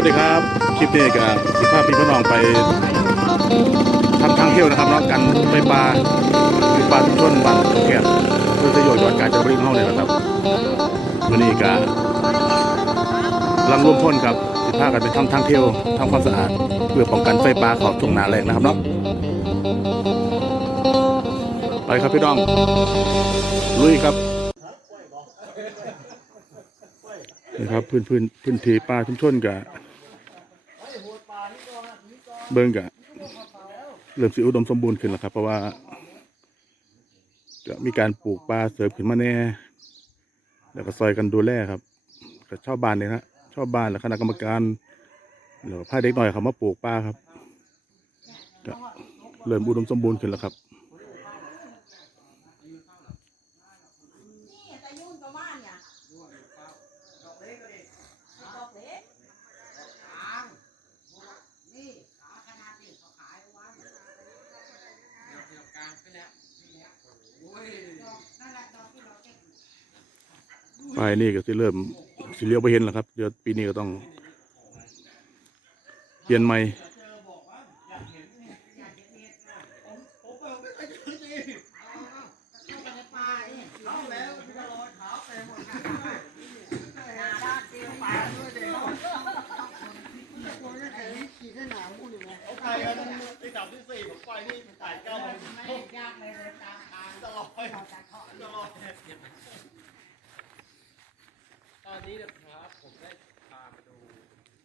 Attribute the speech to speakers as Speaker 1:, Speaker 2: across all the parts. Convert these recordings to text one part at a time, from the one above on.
Speaker 1: วัสดีครับ คลิปนี้กับพาพี่พี่น้องไปทำทางเที่ยวนะครับเนาะกันไปปลาคือปลาชุมชนบ้านแก่เพื่อประโยชน์จังหวัดกาญจนบุรีของเราเนี่ยแหละครับวันนี้ก็กำลังร่วมพ้นครับที่พากันไปทำทางเที่ยวทำความสะอาด เพื่อป้องกันไฟป่าเขาช่วงหนาแรงนะครับเนาะไปครับพี่น้องลุยครับนี่ครับพื้นพื้นพื้นที่ป่าชุมชนกะ เบิ่งกะเริ่มสิอุดมสมบูรณ์ขึ้นแล้วครับ เพราะว่า จะมีการปลูกปลาเสริมขึ้นมาแน่แล้วก็ซอยกันดูแลครับก็ชาวบ้านเนี่ยนะชาวบ้านและคณะกรรมการแล้วก็พาเด็กหน่อยเขามาปลูกปลาครับก็เริ่มอุดมสมบูรณ์ขึ้นแล้วครับ
Speaker 2: นี่แต่ยุ่นก็ว่าเนี่ยดอกเล็กดอกเล็กนี่ขาขนาดนี้เขาขายว่านั่นแหละดอกที่ดอกเล็ก
Speaker 1: ปลายนี่ก็สิเริ่มสิเลี้ยวไปเห็นแล้วครับเดี๋ยวปีนี้ก็ต้องเปลี่ยนใหม่
Speaker 3: ตอนนี้นะครับผมได้พามาดู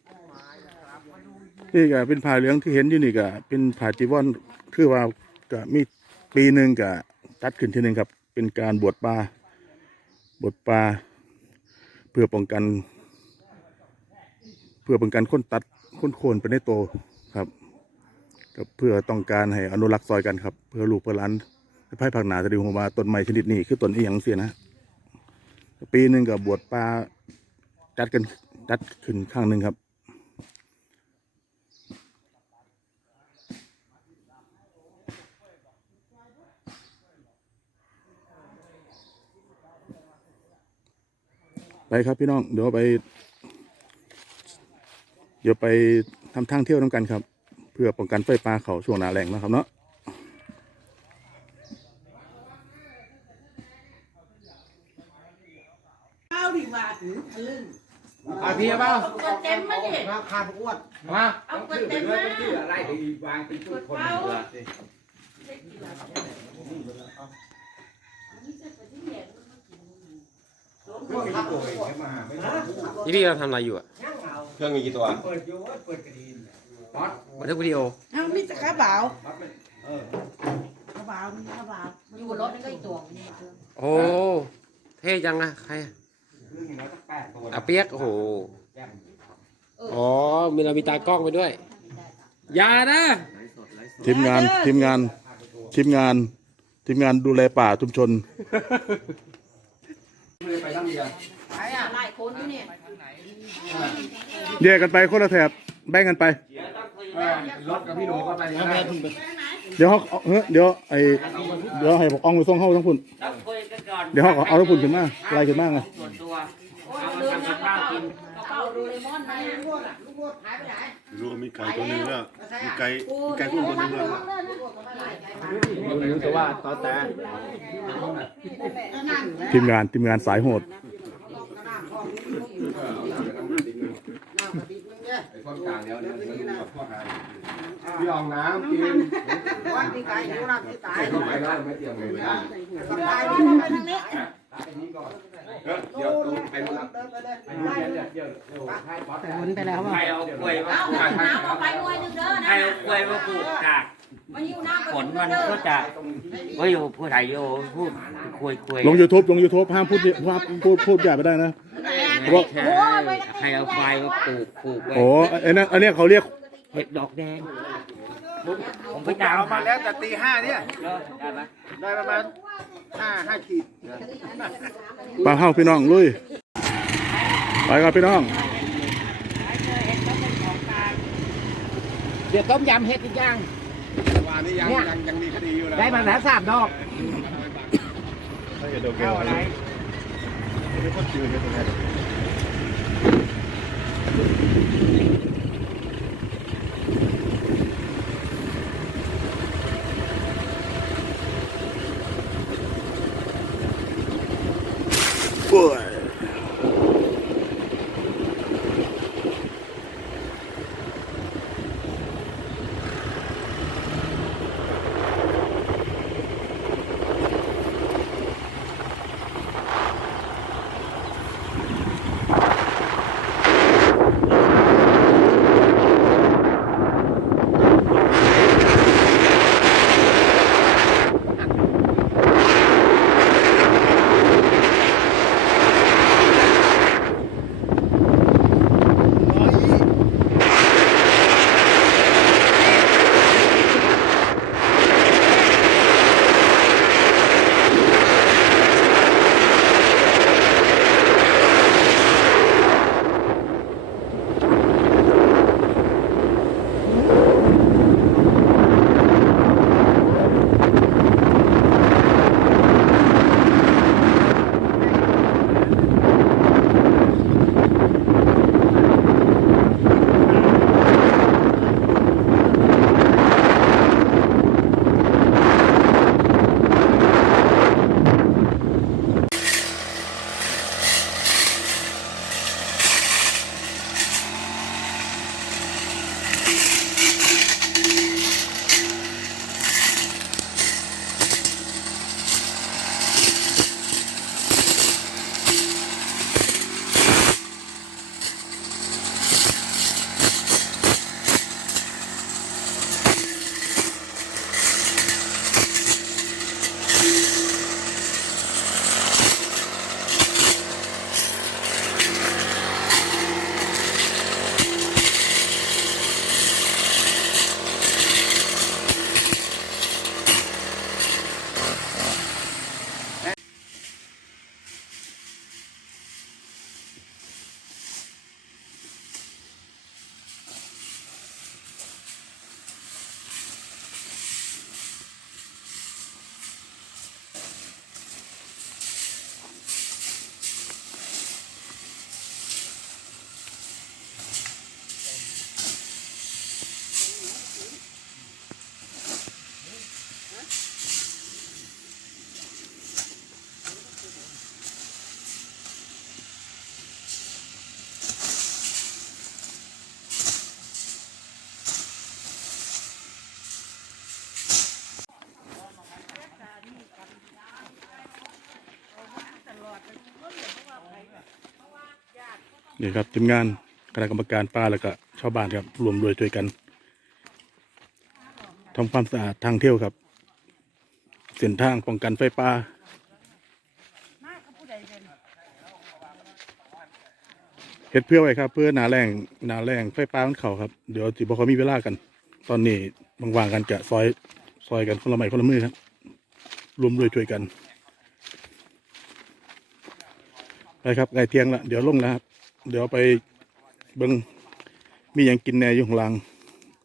Speaker 3: ต้นไม้นะครับมาดู
Speaker 1: นี่ก็เป็นผ้าเหลืองที่เห็นอยู่นี่ก็เป็นผ้าจีวรคือว่าก็มีปีหนึ่งก็ตัดขึ้นทีหนึ่งครับ เป็นการบวชป่าบวชป่าเพื่อป้องกัน เพื่อป้องกันคนตัดคนโคนไปในโตครับก็เพื่อต้องการให้อนุรักษ์ซอยกันครับ เพื่อลูกเพื่อหลานให้ภายภาคหนาจะดีหัวมาต้นไม้ชนิดนี้คือต้นอีหยังเสียนะ ปีหนึ่งกับบวชป่า จัดกันจัดขึ้นข้างหนึ่งครับไปครับพี่น้องเดี๋ยวไป เดี๋ยวไปทำทางเที่ยวน้ำกันครับ เพื่อป้องกันไฟป่าเขาช่วงหนาแรงนะครับเนาะเข้า
Speaker 2: ดีกว่าถือทะลึ่ง
Speaker 3: อาเพียเปล่า
Speaker 2: ก็เต็มมาดิ
Speaker 3: ราคาอ้วนมา
Speaker 2: เอาก็เต็มมา
Speaker 4: อะไรดีวางเป็นชุดคน
Speaker 3: พี่พี่กำลังทำอะไรอยู่อะ
Speaker 4: เครื่องมีกี่ตัว
Speaker 3: บันทึกวิดีโอ
Speaker 2: เอามีแต่ข้าวเบาข้าวเบามีข้าวเบาอยู่บนรถนั่นก็อีกตัวนี่
Speaker 3: โอ้ เท่จังอะใคร อะ
Speaker 4: เครื่องมีน้อยสักแปดตัว
Speaker 3: อาเปียกโอ้โหอ๋อ มีเรามีตากล้องไปด้วย อย่านะ
Speaker 1: ทีมงานทีมงานทีมงานทีมงานดูแลป่าชุมชน
Speaker 4: ไปทั้งเดียว
Speaker 2: ไปอะหลายคนที่นี่
Speaker 1: แยกกันไปคนละแถบแบ่งกันไป
Speaker 4: รถกับพี่หนูก็ไปนะ
Speaker 1: เดี๋ยวเขาเอาเฮ้ยเดี๋ยวไอเดี๋ยวให้บอกอ้องไปส่งเข้าทั้งพุ่น
Speaker 5: ต้องคุยกันก่ อน
Speaker 1: เดี๋ยวเขาเอาทั้งพุ่นขึ้นมาไล่ขึ้นมาไง
Speaker 5: ส่วนตัวเอามาทำกับข้าวกิน
Speaker 2: กระเป๋าโดเรมอนนะลูกลูกหายไปไหน
Speaker 1: รู้มีไก่ตัวนึงแล้วมีไก่ไก่พุ่นตัวนึงแล้ว
Speaker 3: รู้แต่ว่าตอนแต่
Speaker 1: ทีมงานทีมงานสายโหด
Speaker 4: ไอ้พวกกลางเดี๋ยวเดี๋ยวเดี๋ยวพวกอะไรพี่อองน้ำกิน
Speaker 2: วันนี้ไก่อยู่นะที่ตาย
Speaker 4: เข้าไปแล้วไม่เตรียมเลยนะ
Speaker 2: ไปทางนี้
Speaker 4: วไปหมดแล้วไปเดี๋ยวเดี๋ยวเดี๋ยวให้บอสแต่
Speaker 2: วไปแล้ว
Speaker 5: ใครเอากล้วยมา
Speaker 2: เอา
Speaker 5: ปลูก
Speaker 2: น้ำเอาไปหน่วยนึงเด้อ
Speaker 5: ใครเอากล้วยมาปลูกจาก
Speaker 2: มันอยู่น้ำ
Speaker 5: ผลมันก็จะเฮ้ยผู้ไทยโยพูดคุยคุย
Speaker 1: ลง YouTube ลง YouTube ห้ามพูดห้ามพูดพูดหยาบไปได้นะ
Speaker 5: ไม่ใช่ใครเอาควายมาปลูกปลูกไว้
Speaker 1: โอ้ไอ้นั่นอันนี้เขาเรียก
Speaker 5: เห็ดดอกแดง ผมไปตาม
Speaker 4: เอามาแล้วแต่ตีห้าเนี่ย
Speaker 5: ได้ไหม
Speaker 4: ได้ประมาณห้าห้าขีด
Speaker 1: ปลาเฮ้าพี่น้องลุย ไปครับพี่น้อง
Speaker 3: เดี๋ยวต้มยำเห็ดอีกอย่าง
Speaker 4: วานนี้ยังยังยังมีคดีอยู่นะ
Speaker 3: ได้มาแล้วสามดอก
Speaker 1: เข้าอะไร นี่ครับทีมงานคณะกรรมการป้าแล้วก็ชาวบ้านครับรวมด้วยช่วยกันทำความสะอาดทางเที่ยวครับ เส้นทางป้องกันไฟป่าเฮ็ดเพื่อไว้ครับ เพื่อนาแรงนาแรงไฟป่ามันเข่าครับเดี๋ยวสิบ่เขามีเวลากัน ตอนนี้ว่างๆกันจะซอยซอยกันคนละไม้คนละมือครับรวมด้วยช่วยกันไปครับไก่เทียงละเดี๋ยวลงแล้วครับ เดี๋ยวไปเบิ้งมีอย่างกินแน่อยู่ของหล่าง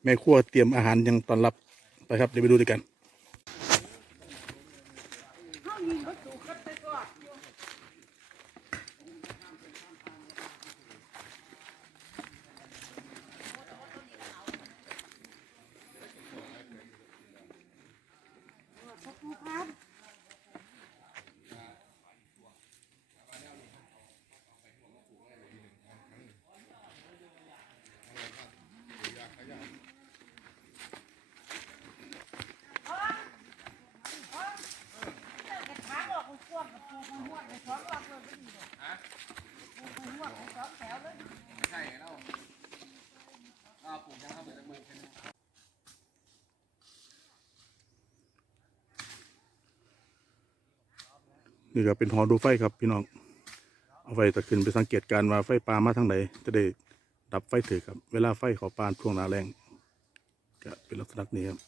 Speaker 1: แม่ครัวเตรียมอาหารยังตอนรับไปครับเดี๋ยวไปดูด้วยกัน นี่ก็เป็นหอดูไฟครับพี่น้อง เอาไฟตะขึ้นไปสังเกตการว่าไฟปลามาทางไหนจะได้ดับไฟถือครับ เวลาไฟขอปานช่วงหนาแรงก็เป็นลักษณะนี้ครับ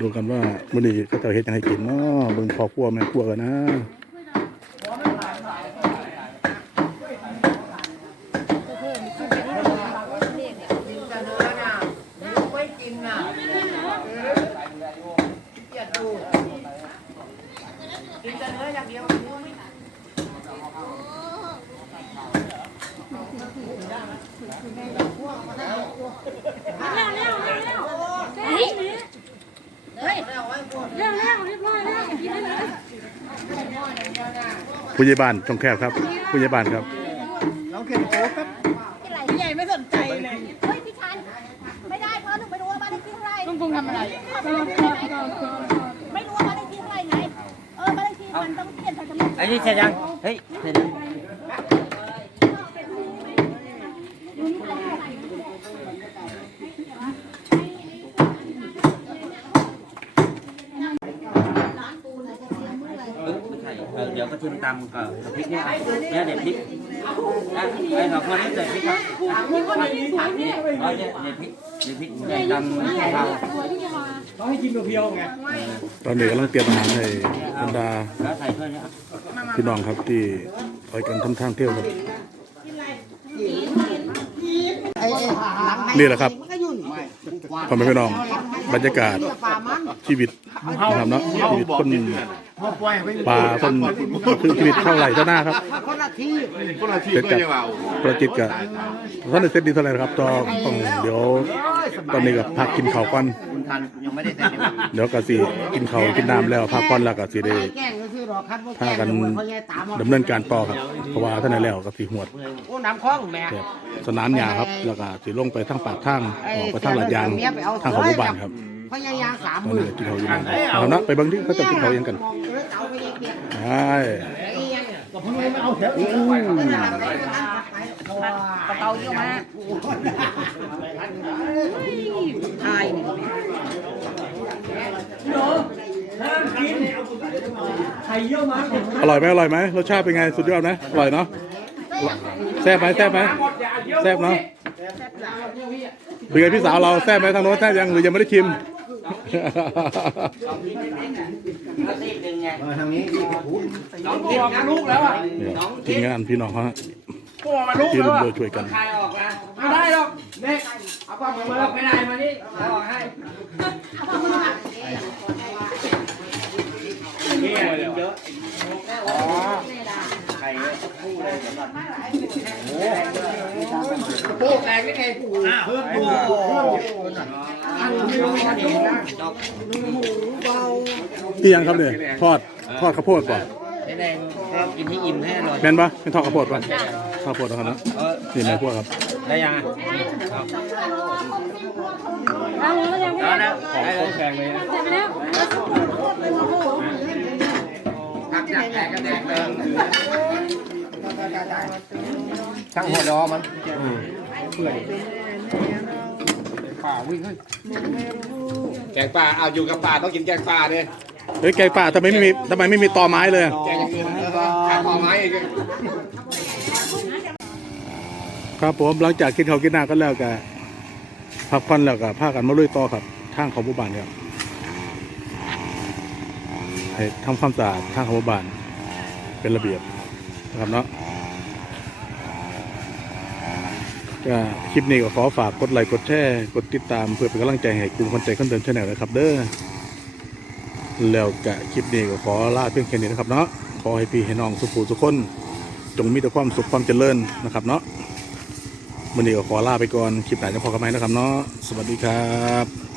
Speaker 1: ดูกันว่ามื่อนี้เขจะเฮ็ดจังได๋กินเนาะเบิ่งพอครัวแม่ครัวกันนะคุณได้ ผู้ใหญ่บ้านช่องแคบครับ ผู้ใหญ่บ้านครับ
Speaker 2: ใหญ่ไม่สนใจเลย
Speaker 6: เฮ้ยพี่ชันไม่ได้เพราะหนูไม่รู้ว่าบ้านเลขที่เท่าไหร่
Speaker 2: ลุงกรุงทำอะไร
Speaker 6: ไม่รู้ว่าบ้านเลขที่เท่าไหร่ไงเออบ้านเลขที่มันต้องเปลี่ยนทะเบียน
Speaker 5: ไอ้นี่เสร็จยัง เฮ้ยเสร็จยัง เออไม่ใช่ เออเดี๋ยวก็ทิมตำกับกับพริกเนี่ยเนี่ยเดี๋ยวพริกอะไอ้สองคนนี้ใส่พริกครับอ๋อเนี่ยเดี๋ยวพริกเดี๋ยวพริกใส่ตำข้าว
Speaker 1: ตอนนี้กำลังเตรียมอาหารให้บรรดา
Speaker 5: แล้วใส่ถ้วยนี้
Speaker 1: พี่น้องครับที่ไปกันทำทางเที่ยวครับ
Speaker 2: ไอ้ไอ้หลัง
Speaker 1: นี่แหละครับ
Speaker 2: มันก็ยุ่น
Speaker 1: พ่อแม่พี่น้องบรรยากาศชีวิตนะครับเนาะชีวิตคนป่าคนคือชีวิตเข้าไหลเท่าหน้าครับเสร็จกับประจิตกับท่านเสร็จดีเท่าไหร่ครับต่อต้องเดี๋ยวตอนนี้ก็พักกินข้าวก่อนเดี๋ยวก็สิกินข้าวกินน้ำแล้วพักก่อนแล้วก็สิได้
Speaker 2: แกล้งก็คือหรอกครับว่า
Speaker 1: พา
Speaker 2: แกล้ง
Speaker 1: กัน
Speaker 2: เพราะยายตามมา
Speaker 1: ดำเนินการต่อครับ เพราะว่าท่านได้แล้วก็สิหวด
Speaker 2: โอ้น้ำคล้องแม่
Speaker 1: แบบสนามหญ้าครับ แล้วก็สิลงไปทางปากทางออกไปทางลาดยางทางเขาหมู่บ้านครับ
Speaker 2: พยายามสาม
Speaker 1: ตอน
Speaker 2: มื
Speaker 1: นี้
Speaker 2: อ
Speaker 1: ก็กินข้าวอยู่นั่นเอาเนาะไปเบิ่งที่เขาจะกินข้าวยังกัน
Speaker 2: มองเลยเตาไปยังเปียก
Speaker 1: ใช่
Speaker 2: กระเป๋าเยอะมากทายนี่
Speaker 1: อร่อยไหมอร่อยไหมรสชาติเป็นไงสุดยอดไหมอร่อยเนาะแซ่บไหมแซ่บไหมแซ่บเนาะเป็นไงพี่สาวเราแซ่บไหมทางโน้นแซ่บยังหรือยังไม่ได้ชิม
Speaker 5: ซีดหนึ่งไง
Speaker 1: เนี่ยทีมงานพี่น้องเขาฮะที่ร่วมด้วยช่วยกัน
Speaker 3: ใครออกนะไม่ได้หรอกเด็กเอาความมาแล้วไม่ได้มานี่เอาออกให้ นี่เยอะอ๋อไข่คู่เลยโอ้โหแตกได้ไงอ้าวเพิ่มตัว
Speaker 1: ที่ยังครับเนี่ยทอดทอดข้าวโพดป่ะ
Speaker 5: ไอ้แดงก็กินให้อิ่มให้อร่อย
Speaker 1: แม่นปะเป็นทอดข้าวโพดป่ะข้าวโพดนะครับเนาะ
Speaker 5: เออ
Speaker 1: นี่แม่พวกครับ
Speaker 5: ได้ยังอะเอาแล้วได้เลยแข่งเลยหัก จากแตกกันแตกเลยทั้งหัวดอมันป่าวิ่งเฮ้ยแกงป่าเอาอยู่กับป่าต้องกินแกงป่าเนี่ย
Speaker 1: เฮ้ยแกงป่าทำไมไม่มีทำไมไม่มีตอไม้เลยอะ
Speaker 5: แกงอย่างอื่นแล้วก็ขาต่อไม้อีก
Speaker 1: ครับผมหลังจากกินข้าวกินน้ำกันแล้วก็พักผ่อนแล้วก็พากันมาลุยต่อครับทางของหมู่บ้านครับ ให้ทำความสะอาดทางของหมู่บ้าน เป็นระเบียบนะครับเนาะก็คลิปนี้ก็ขอฝากกดไลค์กดแชร์กดติดตามเพื่อเป็นกำลังใจให้กลุ่มคนใจคนเดินชาแนลนะครับ เด้อแล้วก็คลิปนี้ก็ขอลาเพียงแค่นี้นะครับเนาะขอให้พี่ให้น้องสุขูทุกคน จงมีแต่ความสุขความเจริญนะครับเนาะวันนี้ก็ขอลาไปก่อนคลิปไหนจะพอกันไหมนะครับเนาะสวัสดีครับ